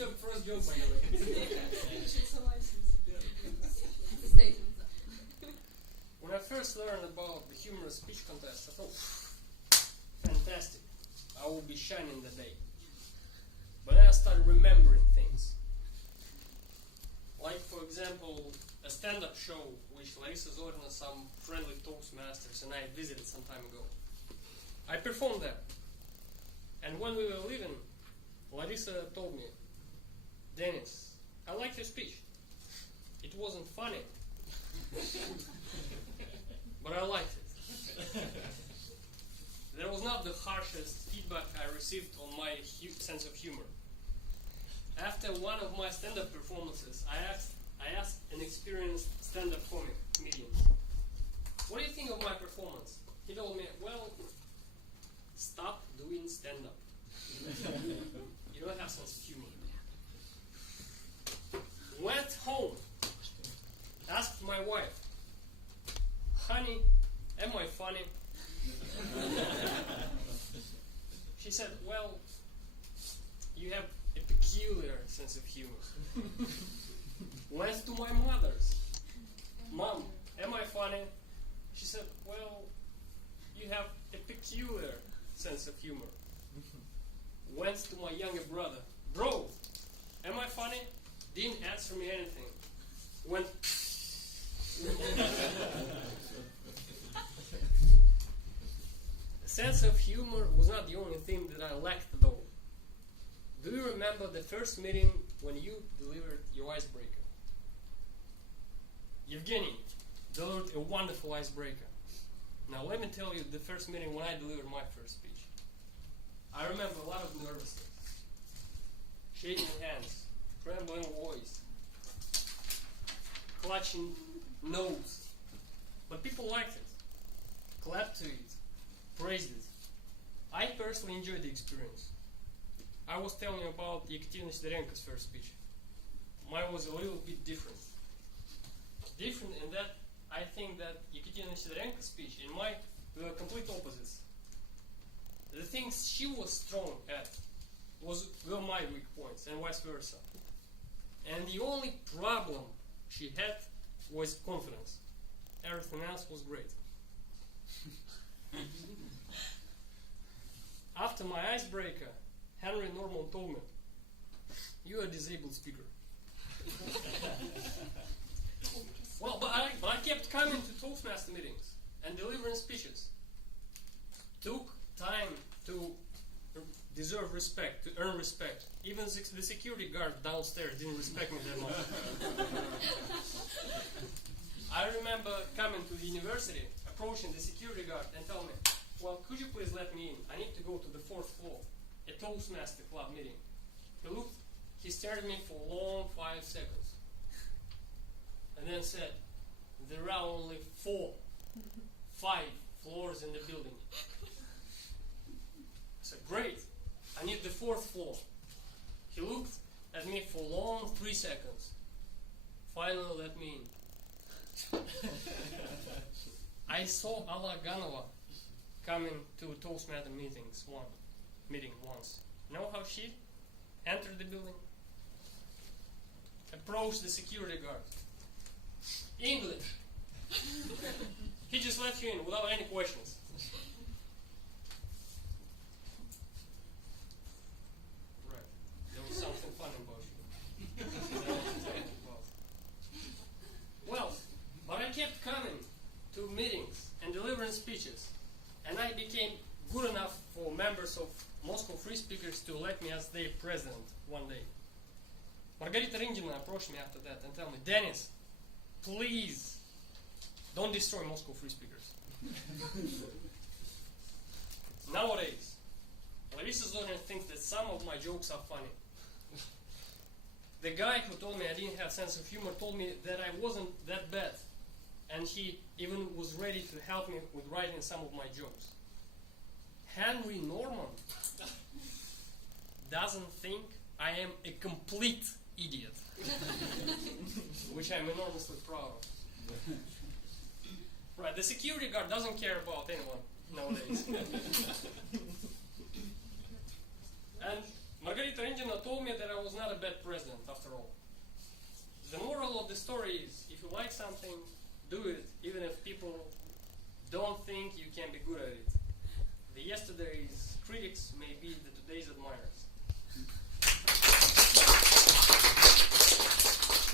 your first joke, by the way? It's a license. It's a statement. When I first learned about the humorous speech contest, I thought, fantastic, I will be shining the day. But then I started remembering things. Like, for example, a stand-up show which Larissa Zorina, some friendly Toastmasters, and I visited some time ago. I performed there. And when we were leaving, Larissa told me, Denis, I liked your speech. It wasn't funny, but I liked it. That was not the harshest feedback I received on my sense of humor. After one of my stand-up performances, I asked an experienced stand-up comedian, what do you think of my performance? He told me, well, stop doing stand-up. You don't have sense of humor. Went home, asked my wife, honey, am I funny? She said, well, you have a peculiar sense of humor. Went to my mother's. Mom, am I funny? She said, well, you have a peculiar sense of humor. Went to my younger brother. Bro, am I funny? Didn't answer me anything. Went. Sense of humor was not the only thing that I lacked, though. Do you remember the first meeting when you delivered your icebreaker? Evgeny delivered a wonderful icebreaker. Now let me tell you the first meeting when I delivered my first speech. I remember a lot of nervousness, shaking hands, trembling voice, clutching nose. But people liked it, clapped to it, praised it. I personally enjoyed the experience. I was telling you about Ekaterina Sidorenko's first speech. Mine was a little bit different. Different in that I think that Ekaterina Sidorenko's speech and mine were complete opposites. The things she was strong at were my weak points, and vice versa. And the only problem she had was confidence. Everything else was great. After my icebreaker, Henry Norman told me, "You are a disabled speaker." Well, but I kept coming to Toastmaster meetings and delivering speeches. Took time to deserve respect, to earn respect. Even the security guard downstairs didn't respect me that much. I remember coming to the university, approaching the security guard and telling me, "Well, could you please let me in? I need to go to the 4th floor, a Toastmaster club meeting." He looked, he stared at me for a long 5 seconds. And then said, "There are only 5 floors in the building." I said, "Great, I need the 4th floor." He looked at me for a long 3 seconds. Finally let me in. I saw Alla Ganova coming to Toastmaster meeting once. You know how she entered the building? Approached the security guard. English. He just let you in without any questions. Right. There was something funny about you. Well, but I kept coming to meetings and delivering speeches, and I became good enough for members of Moscow Free Speakers to elect me as their president one day. Margarita Rindina approached me after that and told me, "Denis, please, don't destroy Moscow Free Speakers." Nowadays, Larissa Zorina thinks that some of my jokes are funny. The guy who told me I didn't have sense of humor told me that I wasn't that bad, and he even was ready to help me with writing some of my jokes. Henry Norman doesn't think I am a complete idiot, which I'm enormously proud of. Right, the security guard doesn't care about anyone nowadays. And Margarita Rindina told me that I was not not a bad president after all. The moral of the story is, if you like something, do it, even if people don't think you can be good at it. The yesterday's critics may be the today's admirers.